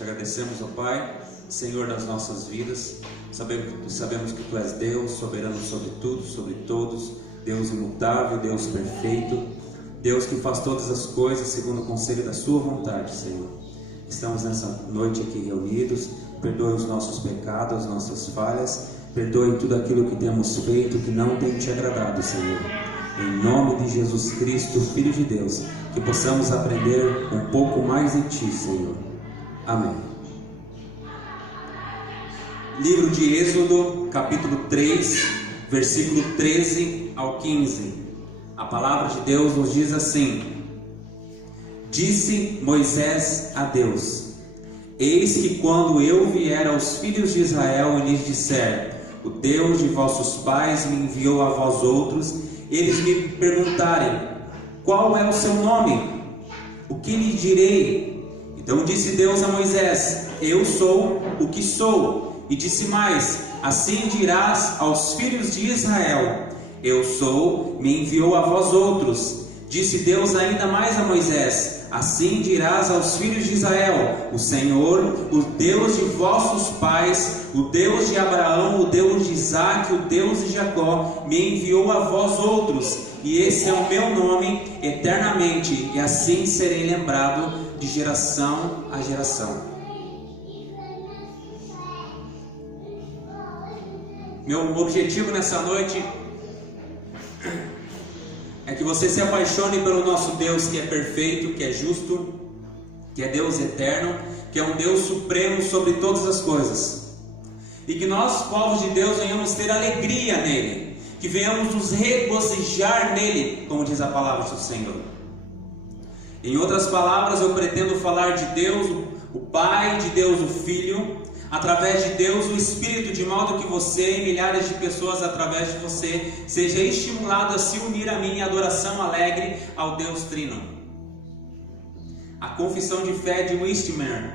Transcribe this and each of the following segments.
Te agradecemos, ó Pai, Senhor das nossas vidas. Sabemos que Tu és Deus, soberano sobre tudo, sobre todos, Deus imutável, Deus perfeito, Deus que faz todas as coisas segundo o conselho da Sua vontade, Senhor. Estamos nessa noite aqui reunidos. Perdoe os nossos pecados, as nossas falhas. Perdoe tudo aquilo que temos feito que não tem Te agradado, Senhor. Em nome de Jesus Cristo, Filho de Deus, que possamos aprender um pouco mais de Ti, Senhor. Amém. Livro de Êxodo, capítulo 3, versículo 13 ao 15. A palavra de Deus nos diz assim: Disse Moisés a Deus: Eis que quando eu vier aos filhos de Israel e lhes disser: O Deus de vossos pais me enviou a vós outros, eles me perguntarem: Qual é o seu nome? O que lhe direi? Então disse Deus a Moisés: Eu sou o que sou. E disse mais: Assim dirás aos filhos de Israel: Eu sou, me enviou a vós outros. Disse Deus ainda mais a Moisés: Assim dirás aos filhos de Israel: O Senhor, o Deus de vossos pais, o Deus de Abraão, o Deus de Isaque, o Deus de Jacó, me enviou a vós outros, e esse é o meu nome eternamente, e assim serei lembrado de geração a geração. Meu objetivo nessa noite é que você se apaixone pelo nosso Deus, que é perfeito, que é justo, que é Deus eterno, que é um Deus supremo sobre todas as coisas. E que nós, povos de Deus, venhamos ter alegria nele, que venhamos nos regozijar nele, como diz a palavra do Senhor. Em outras palavras, eu pretendo falar de Deus, o Pai, de Deus, o Filho, através de Deus, o Espírito, de modo que você e milhares de pessoas através de você seja estimulado a se unir a mim em adoração alegre ao Deus Trino. A confissão de fé de Westminster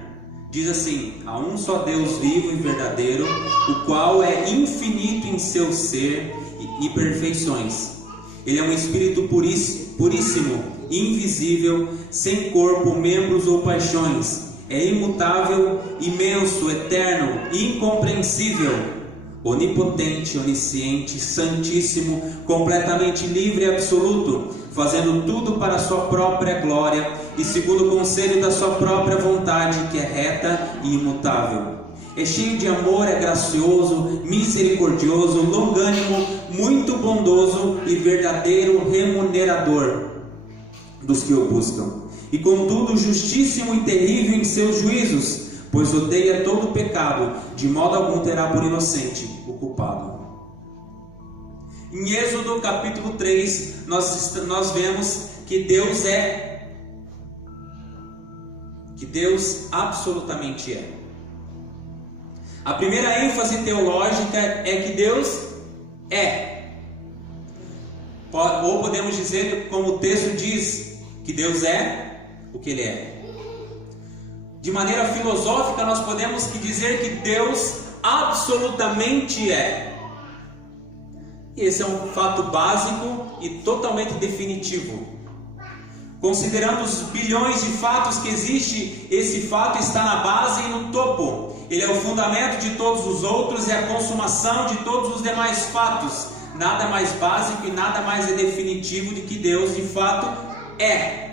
diz assim: há um só Deus vivo e verdadeiro, o qual é infinito em seu ser e perfeições. Ele é um Espírito puríssimo, invisível, sem corpo, membros ou paixões. É imutável, imenso, eterno, incompreensível, onipotente, onisciente, santíssimo, completamente livre e absoluto, fazendo tudo para a sua própria glória e segundo o conselho da sua própria vontade, que é reta e imutável. É cheio de amor, é gracioso, misericordioso, longânimo, muito bondoso e verdadeiro remunerador dos que o buscam. E contudo justíssimo e terrível em seus juízos, pois odeia todo o pecado, de modo algum terá por inocente o culpado. Em Êxodo capítulo 3, nós vemos que Deus absolutamente é. A primeira ênfase teológica é que Deus é. Ou podemos dizer, como o texto diz, que Deus é o que Ele é. De maneira filosófica, nós podemos dizer que Deus absolutamente é. E esse é um fato básico e totalmente definitivo. Considerando os bilhões de fatos que existem, esse fato está na base e no topo. Ele é o fundamento de todos os outros e a consumação de todos os demais fatos. Nada mais básico e nada mais definitivo de que Deus de fato é.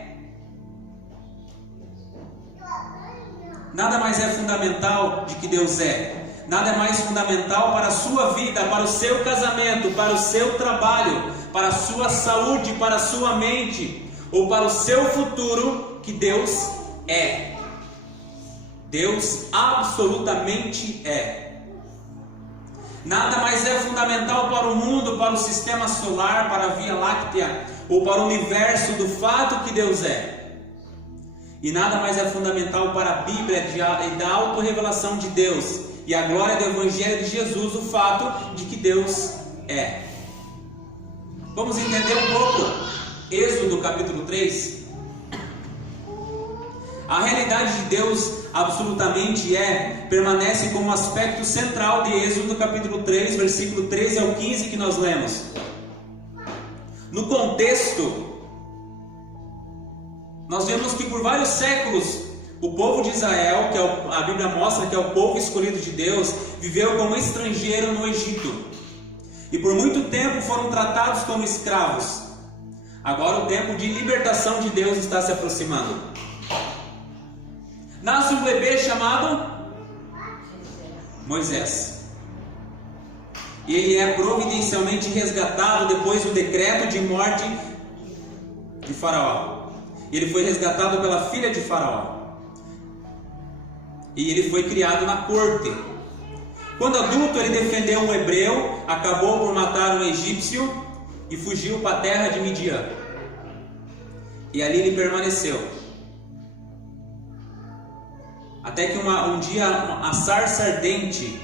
Nada mais é fundamental de que Deus é. Nada é mais fundamental para a sua vida, para o seu casamento, para o seu trabalho, para a sua saúde, para a sua mente, ou para o seu futuro, que Deus é. Deus absolutamente é. Nada mais é fundamental para o mundo, para o sistema solar, para a Via Láctea, ou para o universo do fato que Deus é. E nada mais é fundamental para a Bíblia e da autorrevelação de Deus e a glória do Evangelho de Jesus, o fato de que Deus é. Vamos entender um pouco Êxodo capítulo 3. A realidade de Deus absolutamente permanece como aspecto central de Êxodo capítulo 3, versículo 13 ao 15 que nós lemos. No contexto, nós vemos que por vários séculos O povo de Israel, a Bíblia mostra que é o povo escolhido de Deus, viveu como estrangeiro no Egito. E por muito tempo foram tratados como escravos. Agora o tempo de libertação de Deus está se aproximando. Nasce um bebê chamado Moisés. E ele é providencialmente resgatado depois do decreto de morte de Faraó. Ele foi resgatado pela filha de Faraó. E ele foi criado na corte. Quando adulto, ele defendeu um hebreu, acabou por matar um egípcio e fugiu para a terra de Midian. E ali ele permaneceu. Até que um dia a sarça ardente,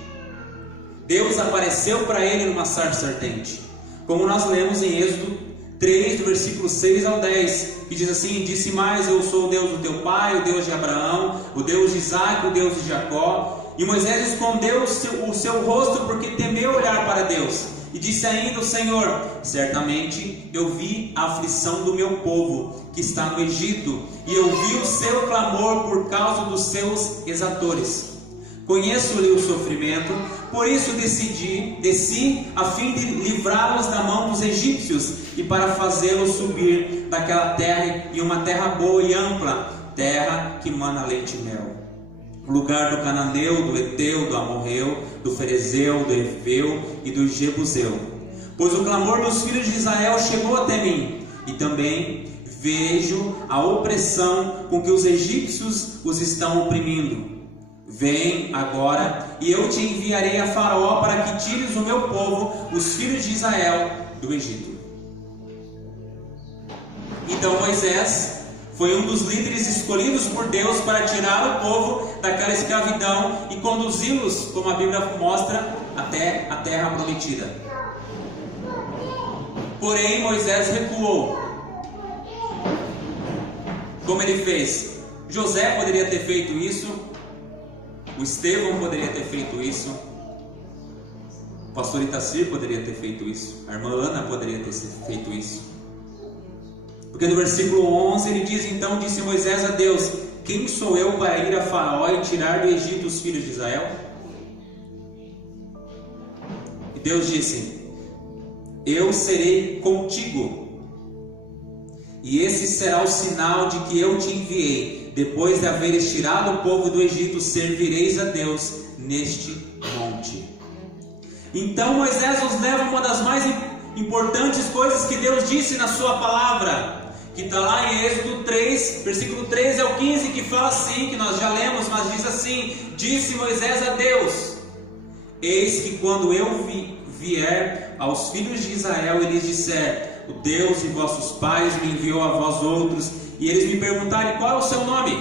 Deus apareceu para ele numa sarça ardente. Como nós lemos em Êxodo 3, do versículo 6 ao 10, que diz assim: disse mais, eu sou o Deus do teu pai, o Deus de Abraão, o Deus de Isaac, o Deus de Jacó. E Moisés escondeu o seu rosto porque temeu olhar para Deus. E disse ainda o Senhor: certamente eu vi a aflição do meu povo que está no Egito, e eu vi o seu clamor por causa dos seus exatores. Conheço-lhe o sofrimento, por isso desci a fim de livrá-los da mão dos egípcios e para fazê-los subir daquela terra, e uma terra boa e ampla, terra que mana leite e mel, lugar do cananeu, do Eteu, do Amorreu, do Ferezeu, do Eveu e do Jebuseu. Pois o clamor dos filhos de Israel chegou até mim, e também vejo a opressão com que os egípcios os estão oprimindo. Vem agora, e eu te enviarei a Faraó para que tires o meu povo, os filhos de Israel, do Egito. Então Moisés foi um dos líderes escolhidos por Deus para tirar o povo daquela escravidão e conduzi-los, como a Bíblia mostra, até a terra prometida. Porém Moisés recuou. Como ele fez? José poderia ter feito isso, o Estevão poderia ter feito isso, o pastor Itacir poderia ter feito isso, a irmã Ana poderia ter feito isso. Porque no versículo 11 ele diz: então disse Moisés a Deus: quem sou eu para ir a Faraó e tirar do Egito os filhos de Israel? E Deus disse: eu serei contigo, e esse será o sinal de que eu te enviei. Depois de haveres tirado o povo do Egito, servireis a Deus neste monte. Então Moisés nos leva a uma das mais importantes coisas que Deus disse na sua palavra, que está lá em Êxodo 3, versículo 13 ao 15, que fala assim, que nós já lemos, mas diz assim: disse Moisés a Deus: eis que quando eu vier aos filhos de Israel e lhes disser: o Deus de vossos pais me enviou a vós outros, e eles me perguntarem: qual é o seu nome?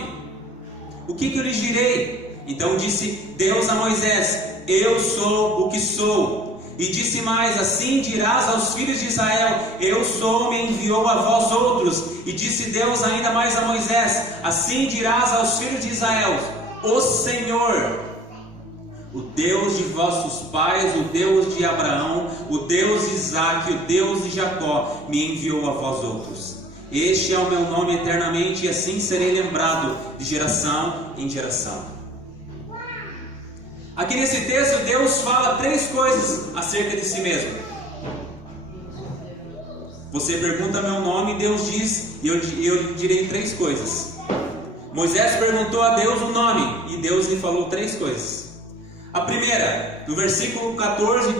O que eu lhes direi? Então disse Deus a Moisés: eu sou o que sou. E disse mais: assim dirás aos filhos de Israel: eu sou, me enviou a vós outros. E disse Deus ainda mais a Moisés: assim dirás aos filhos de Israel: o Senhor, o Deus de vossos pais, o Deus de Abraão, o Deus de Isaac, o Deus de Jacó, me enviou a vós outros. Este é o meu nome eternamente, e assim serei lembrado de geração em geração. Aqui nesse texto Deus fala três coisas acerca de si mesmo. Você pergunta meu nome, Deus diz, e eu direi três coisas. Moisés perguntou a Deus o nome, e Deus lhe falou três coisas. A primeira, no versículo 14,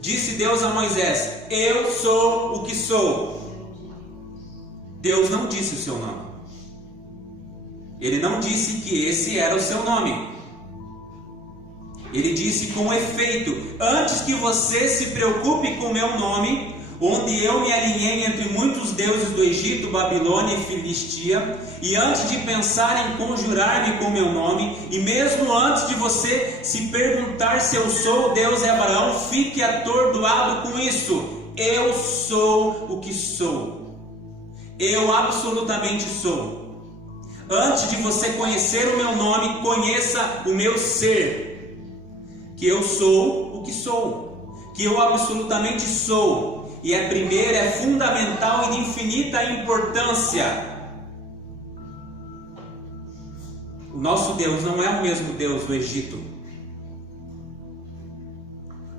disse Deus a Moisés: eu sou o que sou. Deus não disse o seu nome. Ele não disse que esse era o seu nome. Ele disse com efeito: antes que você se preocupe com o meu nome, onde eu me alinhei entre muitos deuses do Egito, Babilônia e Filistia, e antes de pensar em conjurar-me com meu nome, e mesmo antes de você se perguntar se eu sou o Deus de Abraão, fique atordoado com isso. Eu sou o que sou. Eu absolutamente sou. Antes de você conhecer o meu nome, conheça o meu ser. Que eu sou o que sou. Que eu absolutamente sou. E é primeiro, é fundamental e de infinita importância. O nosso Deus não é o mesmo Deus do Egito.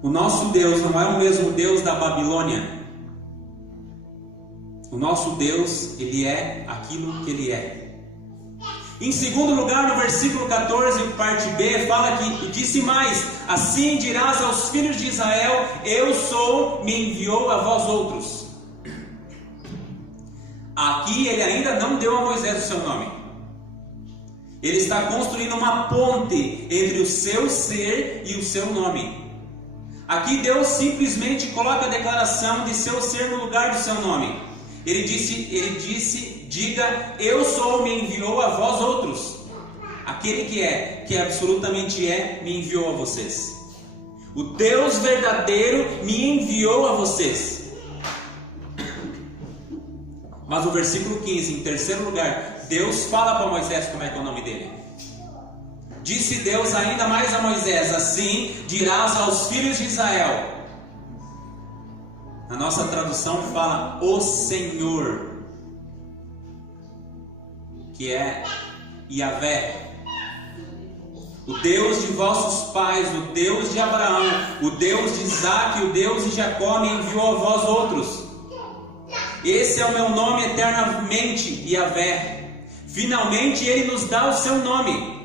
O nosso Deus não é o mesmo Deus da Babilônia. O nosso Deus, Ele é aquilo que Ele é. Em segundo lugar, no versículo 14, parte B, fala que, e disse mais: assim dirás aos filhos de Israel, eu sou, me enviou a vós outros. Aqui ele ainda não deu a Moisés o seu nome. Ele está construindo uma ponte entre o seu ser e o seu nome. Aqui Deus simplesmente coloca a declaração de seu ser no lugar do seu nome. Ele disse, diga, eu sou, me enviou a vós outros. Aquele que absolutamente me enviou a vocês. O Deus verdadeiro me enviou a vocês. Mas o versículo 15, em terceiro lugar, Deus fala para Moisés como é que é o nome dele. Disse Deus ainda mais a Moisés, assim dirás aos filhos de Israel. A nossa tradução fala o Senhor, que é Yahvé, o Deus de vossos pais, o Deus de Abraão, o Deus de Isaac, o Deus de Jacó me enviou a vós outros. Esse é o meu nome eternamente, Yahvé. Finalmente Ele nos dá o seu nome.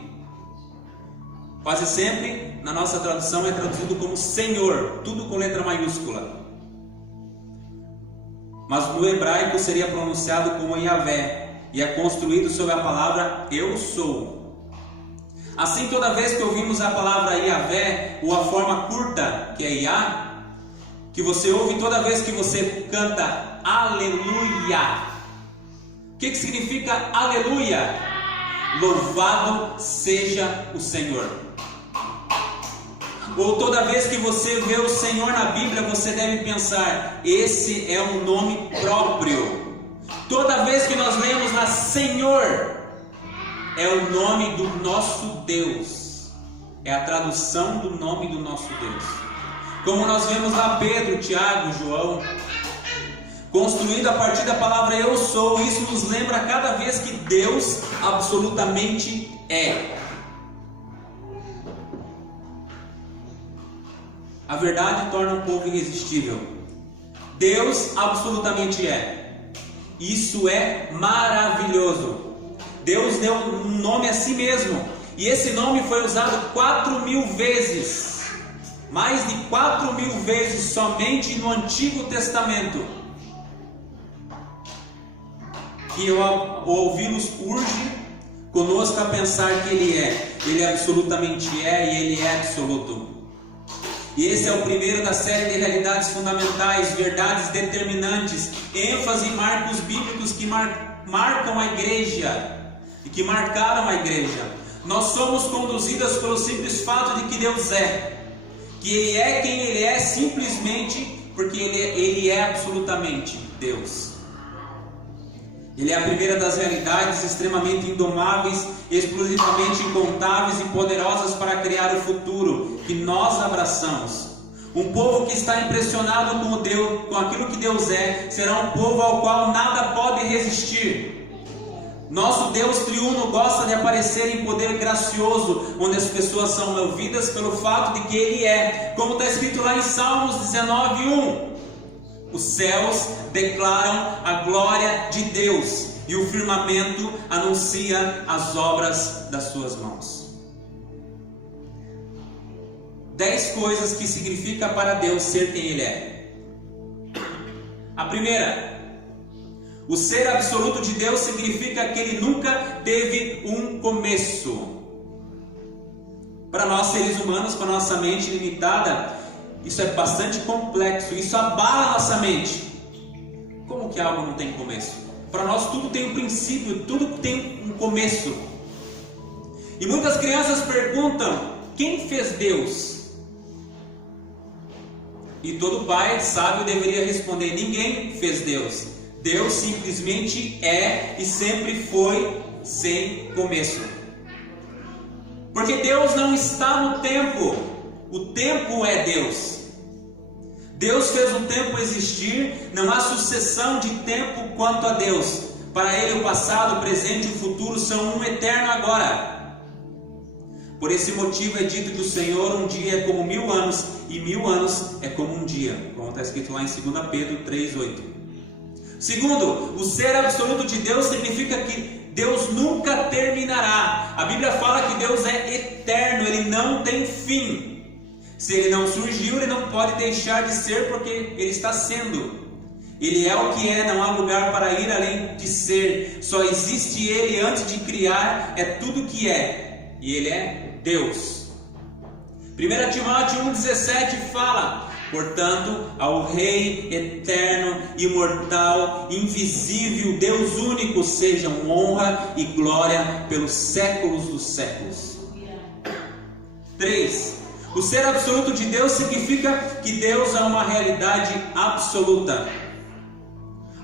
Quase sempre na nossa tradução é traduzido como Senhor, tudo com letra maiúscula. Mas no hebraico seria pronunciado como Yahvé, e é construído sobre a palavra eu sou. Assim, toda vez que ouvimos a palavra Yahvé, ou a forma curta, que é Yah, que você ouve toda vez que você canta Aleluia. O que significa Aleluia? Louvado seja o Senhor. Ou toda vez que você vê o Senhor na Bíblia, você deve pensar, esse é um nome próprio. Toda vez que nós lemos lá Senhor, é o nome do nosso Deus. É a tradução do nome do nosso Deus. Como nós vemos lá Pedro, Tiago, João, construído a partir da palavra eu sou. Isso nos lembra cada vez que Deus absolutamente é. A verdade torna um povo irresistível. Deus absolutamente é. Isso é maravilhoso. Deus deu um nome a si mesmo. E esse nome foi usado 4.000 vezes. Mais de 4.000 vezes somente no Antigo Testamento. Que ao ouvi-los urge conosco a pensar que Ele é. Ele absolutamente é e Ele é absoluto. E esse é o primeiro da série de realidades fundamentais, verdades determinantes, ênfase em marcos bíblicos que marcam a igreja e que marcaram a igreja. Nós somos conduzidas pelo simples fato de que Deus é, que Ele é quem Ele é simplesmente porque Ele é absolutamente Deus. Ele é a primeira das realidades extremamente indomáveis, exclusivamente incontáveis e poderosas para criar o futuro que nós abraçamos. Um povo que está impressionado com aquilo que Deus é, será um povo ao qual nada pode resistir. Nosso Deus triuno gosta de aparecer em poder gracioso, onde as pessoas são movidas pelo fato de que Ele é, como está escrito lá em Salmos 19:1. Os céus declaram a glória de Deus e o firmamento anuncia as obras das suas mãos. 10 coisas que significa para Deus ser quem Ele é. A primeira, o ser absoluto de Deus significa que Ele nunca teve um começo. Para nós seres humanos, com a nossa mente limitada, isso é bastante complexo, isso abala a nossa mente. Como que algo não tem começo? Para nós tudo tem um princípio, tudo tem um começo. E muitas crianças perguntam, quem fez Deus? E todo pai sábio deveria responder, ninguém fez Deus. Deus simplesmente é e sempre foi sem começo. Porque Deus não está no tempo. O tempo é Deus. Deus fez o tempo existir, não há sucessão de tempo quanto a Deus. Para Ele o passado, o presente e o futuro são um eterno agora. Por esse motivo é dito que o Senhor um dia é como 1000 anos, e 1000 anos é como um dia, como está escrito lá em 2 Pedro 3,8. Segundo, o ser absoluto de Deus significa que Deus nunca terminará. A Bíblia fala que Deus é eterno, Ele não tem fim. Se Ele não surgiu, Ele não pode deixar de ser, porque Ele está sendo. Ele é o que é, não há lugar para ir além de ser. Só existe Ele antes de criar, é tudo que é. E Ele é Deus. 1 Timóteo 1,17 fala: portanto, ao Rei eterno, imortal, invisível, Deus único, sejam honra e glória pelos séculos dos séculos. 3. O ser absoluto de Deus significa que Deus é uma realidade absoluta.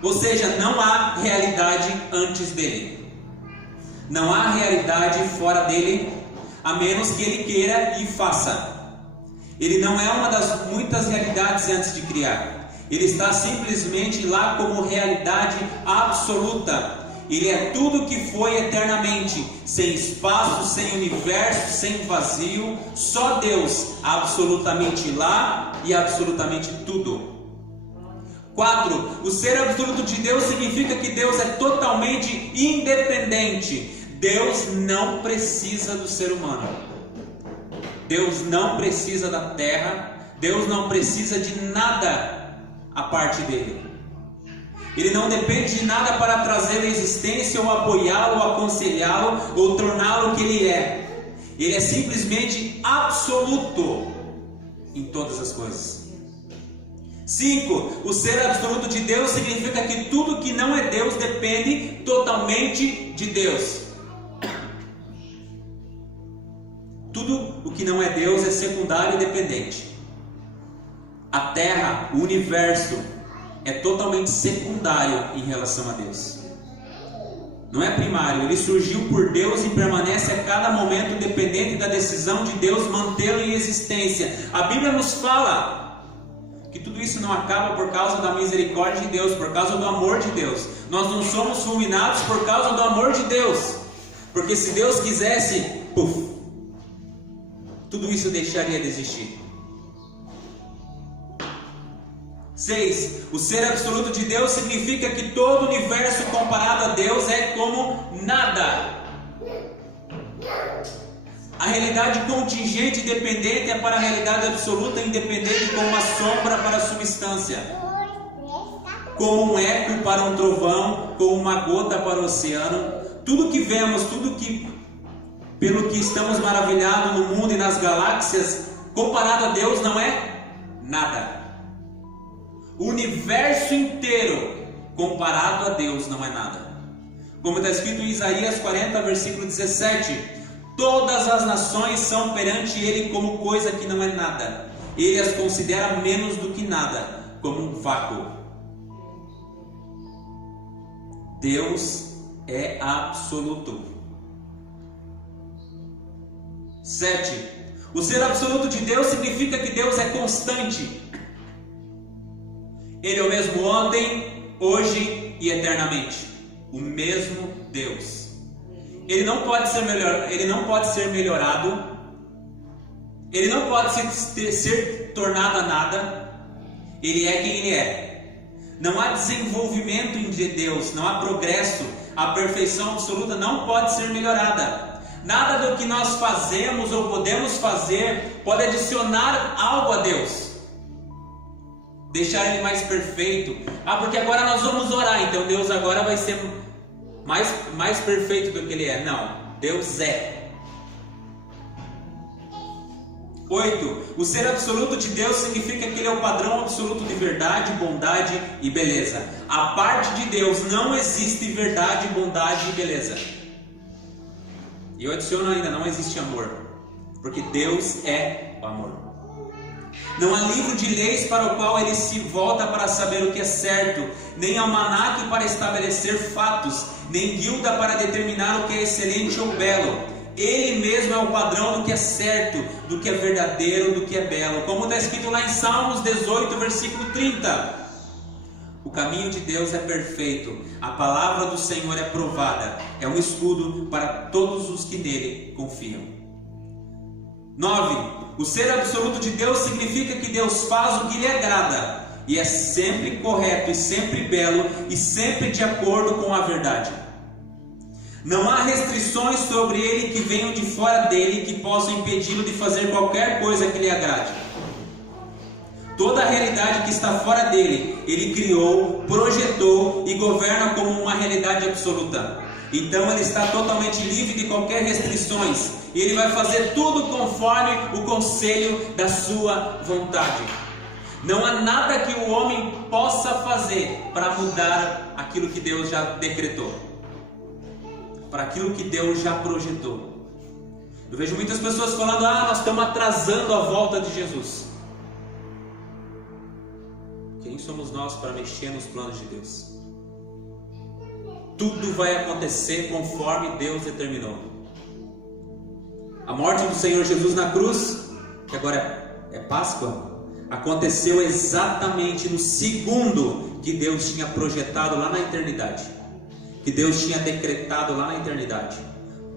Ou seja, não há realidade antes dele. Não há realidade fora dele, a menos que ele queira e faça. Ele não é uma das muitas realidades antes de criar. Ele está simplesmente lá como realidade absoluta. Ele é tudo que foi eternamente, sem espaço, sem universo, sem vazio. Só Deus, absolutamente lá e absolutamente tudo. 4. O ser absoluto de Deus significa que Deus é totalmente independente. Deus não precisa do ser humano. Deus não precisa da terra. Deus não precisa de nada a parte dele. Ele não depende de nada para trazer a existência, ou apoiá-lo, ou aconselhá-lo, ou torná-lo o que ele é. Ele é simplesmente absoluto em todas as coisas. 5. O ser absoluto de Deus significa que tudo que não é Deus depende totalmente de Deus. Tudo o que não é Deus é secundário e dependente. A terra, o universo, é totalmente secundário em relação a Deus. Não é primário. Ele surgiu por Deus e permanece a cada momento dependente da decisão de Deus mantê-lo em existência. A Bíblia nos fala que tudo isso não acaba por causa da misericórdia de Deus, por causa do amor de Deus. Nós não somos fulminados por causa do amor de Deus, porque se Deus quisesse, tudo isso deixaria de existir. 6. O ser absoluto de Deus significa que todo o universo comparado a Deus é como nada. A realidade contingente e dependente é para a realidade absoluta e independente, como uma sombra para a substância, como um eco para um trovão, como uma gota para o oceano. Tudo que vemos, tudo que pelo que estamos maravilhados no mundo e nas galáxias, comparado a Deus, não é nada. O universo inteiro comparado a Deus não é nada. Como está escrito em Isaías 40, versículo 17: todas as nações são perante Ele como coisa que não é nada. Ele as considera menos do que nada, como um vácuo. Deus é absoluto. 7. O ser absoluto de Deus significa que Deus é constante. Ele é o mesmo ontem, hoje e eternamente. O mesmo Deus. Ele não pode ser melhor, ele não pode ser melhorado. Ele não pode ser tornado a nada. Ele é quem ele é. Não há desenvolvimento em Deus, não há progresso. A perfeição absoluta não pode ser melhorada. Nada do que nós fazemos ou podemos fazer pode adicionar algo a Deus, deixar Ele mais perfeito. Porque agora nós vamos orar, então Deus agora vai ser mais perfeito do que Ele é. Não, Deus é. 8. O ser absoluto de Deus significa que Ele é o padrão absoluto de verdade, bondade e beleza. A parte de Deus não existe verdade, bondade e beleza. E eu adiciono ainda, não existe amor, porque Deus é o amor. Não há livro de leis para o qual Ele se volta para saber o que é certo, nem almanaque para estabelecer fatos, nem guilda para determinar o que é excelente ou belo. Ele mesmo é o padrão do que é certo, do que é verdadeiro, do que é belo. Como está escrito lá em Salmos 18, versículo 30. O caminho de Deus é perfeito, a palavra do Senhor é provada, é um escudo para todos os que nele confiam. 9. O ser absoluto de Deus significa que Deus faz o que lhe agrada, e é sempre correto, e sempre belo, e sempre de acordo com a verdade. Não há restrições sobre ele que venham de fora dele que possam impedi-lo de fazer qualquer coisa que lhe agrade. Toda a realidade que está fora dele, ele criou, projetou e governa como uma realidade absoluta. Então ele está totalmente livre de qualquer restrições, e ele vai fazer tudo conforme o conselho da sua vontade. Não há nada que o homem possa fazer para mudar aquilo que Deus já decretou, para aquilo que Deus já projetou. Eu vejo muitas pessoas falando: nós estamos atrasando a volta de Jesus. Quem somos nós para mexer nos planos de Deus? Tudo vai acontecer conforme Deus determinou. A morte do Senhor Jesus na cruz, que agora é Páscoa, aconteceu exatamente no segundo que Deus tinha projetado lá na eternidade, que Deus tinha decretado lá na eternidade.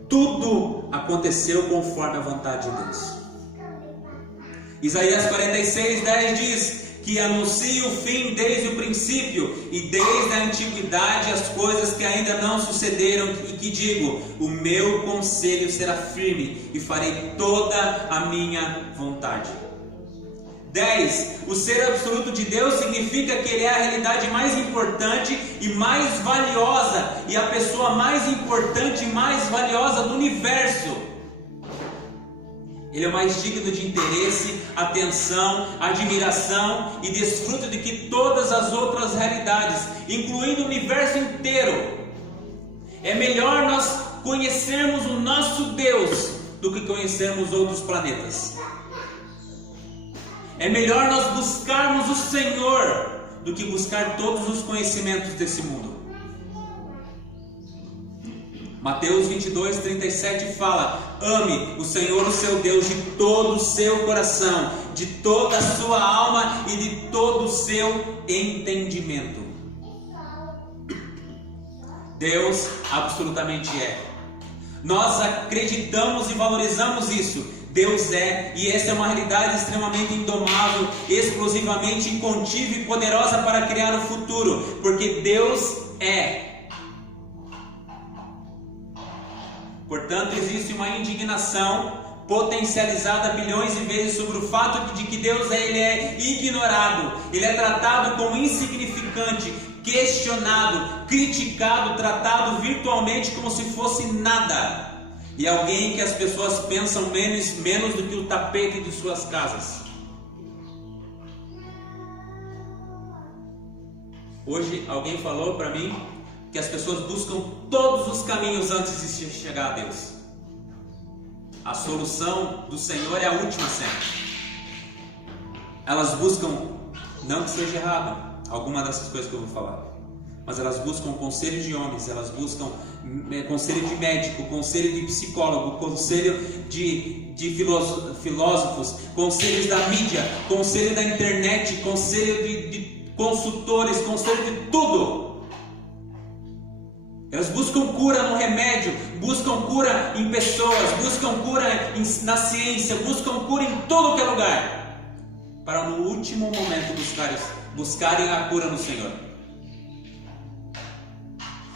Tudo aconteceu conforme a vontade de Deus. Isaías 46:10 diz que anuncia o fim desde o princípio e desde a antiguidade as coisas que ainda não sucederam, e que digo: o meu conselho será firme e farei toda a minha vontade. 10. O ser absoluto de Deus significa que Ele é a realidade mais importante e mais valiosa, e a pessoa mais importante e mais valiosa do universo. Ele é o mais digno de interesse, atenção, admiração e desfruto de que todas as outras realidades, incluindo o universo inteiro. É melhor nós conhecermos o nosso Deus do que conhecermos outros planetas. É melhor nós buscarmos o Senhor do que buscar todos os conhecimentos desse mundo. Mateus 22:37 fala: ame o Senhor, o seu Deus, de todo o seu coração, de toda a sua alma e de todo o seu entendimento. Deus absolutamente é. Nós acreditamos e valorizamos isso. Deus é, e essa é uma realidade extremamente indomável, explosivamente incontível e poderosa para criar o futuro, porque Deus é. Portanto, existe uma indignação potencializada bilhões de vezes sobre o fato de que Deus ele é ignorado, ele é tratado como insignificante, questionado, criticado, tratado virtualmente como se fosse nada, e alguém que as pessoas pensam menos do que o tapete de suas casas. Hoje alguém falou para mim que as pessoas buscam todos os caminhos antes de chegar a Deus. A solução do Senhor é a última sempre. Elas buscam, não que seja errado alguma dessas coisas que eu vou falar, mas elas buscam conselho de homens, elas buscam conselho de médico, conselho de psicólogo, conselho de filósofos, conselhos da mídia, conselho da internet, conselho de consultores, conselho de tudo. Elas buscam cura no remédio, buscam cura em pessoas, buscam cura na ciência, buscam cura em todo que é lugar, para no último momento buscarem a cura no Senhor.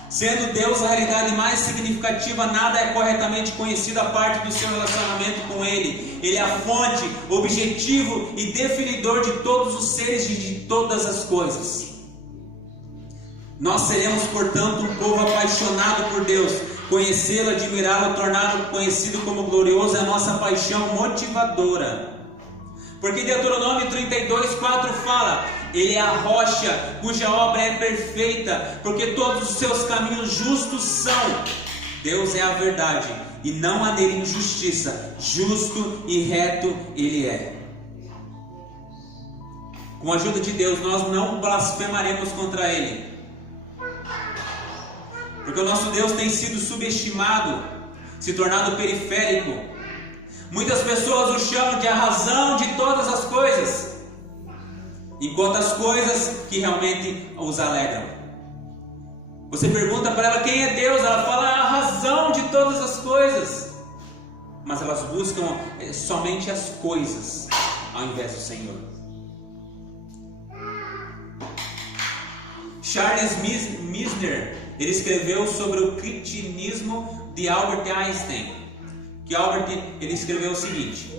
Sendo Deus a realidade mais significativa, nada é corretamente conhecido a parte do seu relacionamento com Ele. Ele é a fonte, objetivo e definidor de todos os seres e de todas as coisas. Nós seremos, portanto, um povo apaixonado por Deus. Conhecê-lo, admirá-lo, torná-lo conhecido como glorioso é a nossa paixão motivadora. Porque Deuteronômio 32:4 fala: Ele é a rocha cuja obra é perfeita, porque todos os seus caminhos justos são. Deus é a verdade e não há nele injustiça. Justo e reto Ele é. Com a ajuda de Deus, nós não blasfemaremos contra Ele, porque o nosso Deus tem sido subestimado, se tornado periférico. Muitas pessoas o chamam de a razão de todas as coisas, enquanto as coisas que realmente os alegram. Você pergunta para ela quem é Deus, ela fala a razão de todas as coisas. mas elas buscam somente as coisas ao invés do Senhor. Charles Misner, ele escreveu sobre o cretinismo de Albert Einstein, que ele escreveu o seguinte: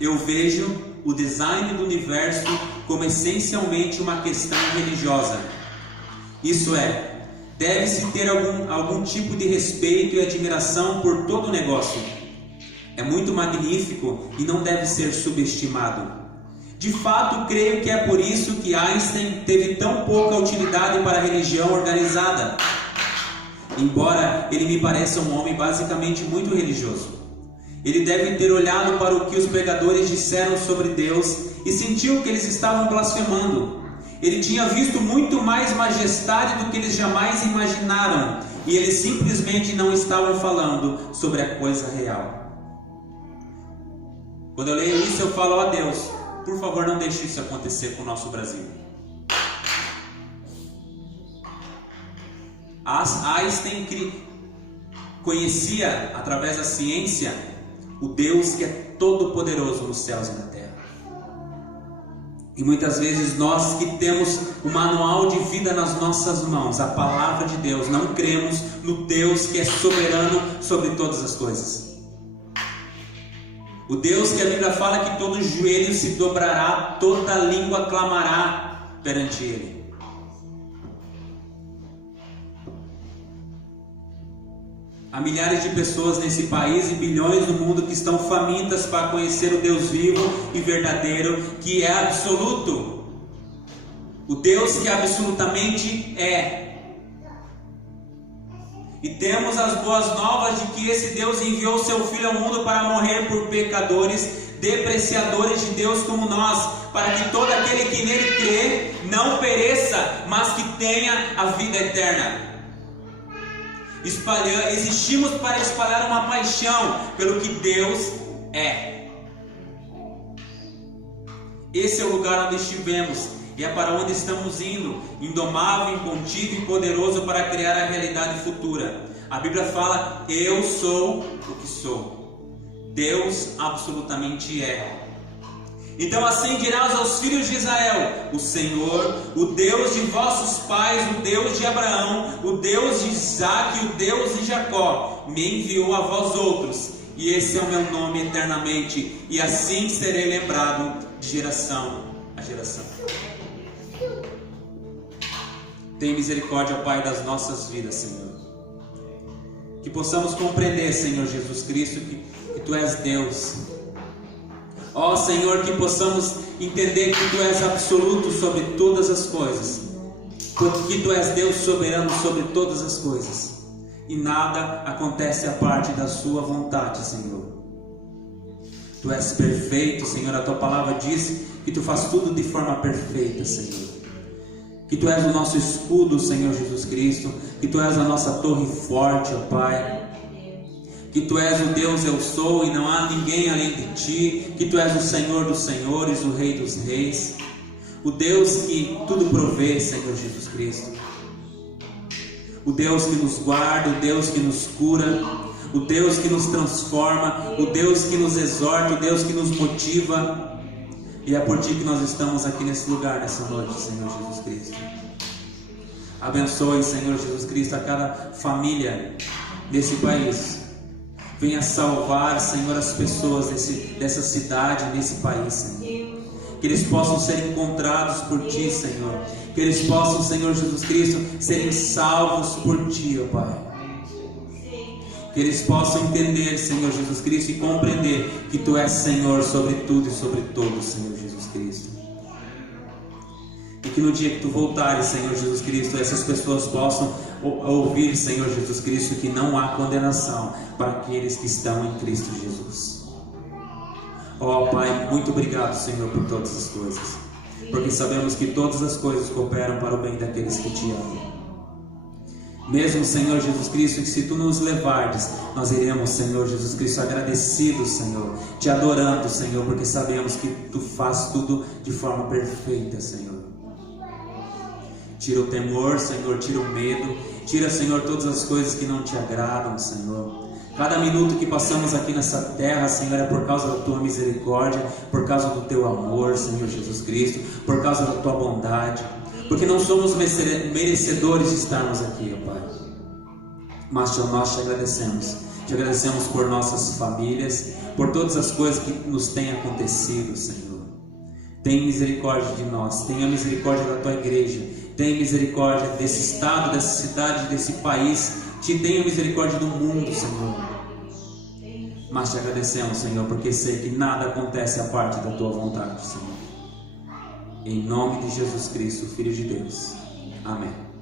eu vejo o design do universo como essencialmente uma questão religiosa. Isso é, deve-se ter algum tipo de respeito e admiração por todo o negócio. É muito magnífico e não deve ser subestimado. De fato, creio que é por isso que Einstein teve tão pouca utilidade para a religião organizada, embora ele me pareça um homem basicamente muito religioso. Ele deve ter olhado para o que os pregadores disseram sobre Deus e sentiu que eles estavam blasfemando. Ele tinha visto muito mais majestade do que eles jamais imaginaram, e eles simplesmente não estavam falando sobre a coisa real. Quando eu leio isso, eu falo: ó Deus, por favor, não deixe isso acontecer com o nosso Brasil. Einstein conhecia, através da ciência, o Deus que é todo poderoso nos céus e na terra. E muitas vezes nós que temos o manual de vida nas nossas mãos, a palavra de Deus, não cremos no Deus que é soberano sobre todas as coisas. O Deus que a Bíblia fala que todo joelho se dobrará, toda língua clamará perante Ele. Há milhares de pessoas nesse país e bilhões no mundo que estão famintas para conhecer o Deus vivo e verdadeiro, que é absoluto. O Deus que absolutamente é. E temos as boas novas de que esse Deus enviou seu Filho ao mundo para morrer por pecadores, depreciadores de Deus como nós, para que todo aquele que nele crê não pereça, mas que tenha a vida eterna. Existimos para espalhar uma paixão pelo que Deus é. Esse é o lugar onde estivemos e é para onde estamos indo, indomável, incontível e poderoso para criar a realidade futura. A Bíblia fala: eu sou o que sou. Deus absolutamente é. Então assim dirás aos filhos de Israel: o Senhor, o Deus de vossos pais, o Deus de Abraão, o Deus de Isaac e o Deus de Jacó, me enviou a vós outros, e esse é o meu nome eternamente, e assim serei lembrado de geração a geração. Tem misericórdia, Pai, das nossas vidas, Senhor. Que possamos compreender, Senhor Jesus Cristo, que Tu és Deus. Ó Senhor, que possamos entender que Tu és absoluto sobre todas as coisas, que Tu és Deus soberano sobre todas as coisas, e nada acontece a parte da Sua vontade, Senhor. Tu és perfeito, Senhor. A Tua palavra diz que Tu faz tudo de forma perfeita, Senhor. Que Tu és o nosso escudo, Senhor Jesus Cristo. Que Tu és a nossa torre forte, ó Pai. Que Tu és o Deus eu sou e não há ninguém além de Ti. Que Tu és o Senhor dos senhores, o Rei dos reis, o Deus que tudo provê, Senhor Jesus Cristo. O Deus que nos guarda, o Deus que nos cura, o Deus que nos transforma, o Deus que nos exorta, o Deus que nos motiva. E é por Ti que nós estamos aqui nesse lugar, nessa noite, Senhor Jesus Cristo. Abençoe, Senhor Jesus Cristo, a cada família desse país. Venha salvar, Senhor, as pessoas dessa cidade, nesse país, Senhor. Que eles possam ser encontrados por Ti, Senhor. Que eles possam, Senhor Jesus Cristo, serem salvos por Ti, ó Pai. Que eles possam entender, Senhor Jesus Cristo, e compreender que Tu és Senhor sobre tudo e sobre todos, Senhor Jesus Cristo. E que no dia que Tu voltares, Senhor Jesus Cristo, essas pessoas possam ouvir, Senhor Jesus Cristo, que não há condenação para aqueles que estão em Cristo Jesus. Ó Pai, muito obrigado, Senhor, por todas as coisas, porque sabemos que todas as coisas cooperam para o bem daqueles que Te amam. Mesmo, Senhor Jesus Cristo, que se Tu nos levardes, nós iremos, Senhor Jesus Cristo, agradecidos, Senhor, Te adorando, Senhor, porque sabemos que Tu faz tudo de forma perfeita, Senhor. Tira o temor, Senhor, tira o medo, tira, Senhor, todas as coisas que não Te agradam, Senhor. Cada minuto que passamos aqui nessa terra, Senhor, é por causa da Tua misericórdia, por causa do Teu amor, Senhor Jesus Cristo, por causa da Tua bondade, porque não somos merecedores de estarmos aqui, ó Pai. Mas nós te agradecemos. Te agradecemos por nossas famílias, por todas as coisas que nos têm acontecido, Senhor. Tenha misericórdia de nós, tenha misericórdia da Tua igreja, tenha misericórdia desse estado, dessa cidade, desse país. Te tenha misericórdia do mundo, Senhor. Mas te agradecemos, Senhor, porque sei que nada acontece à parte da Tua vontade, Senhor. Em nome de Jesus Cristo, Filho de Deus. Amém.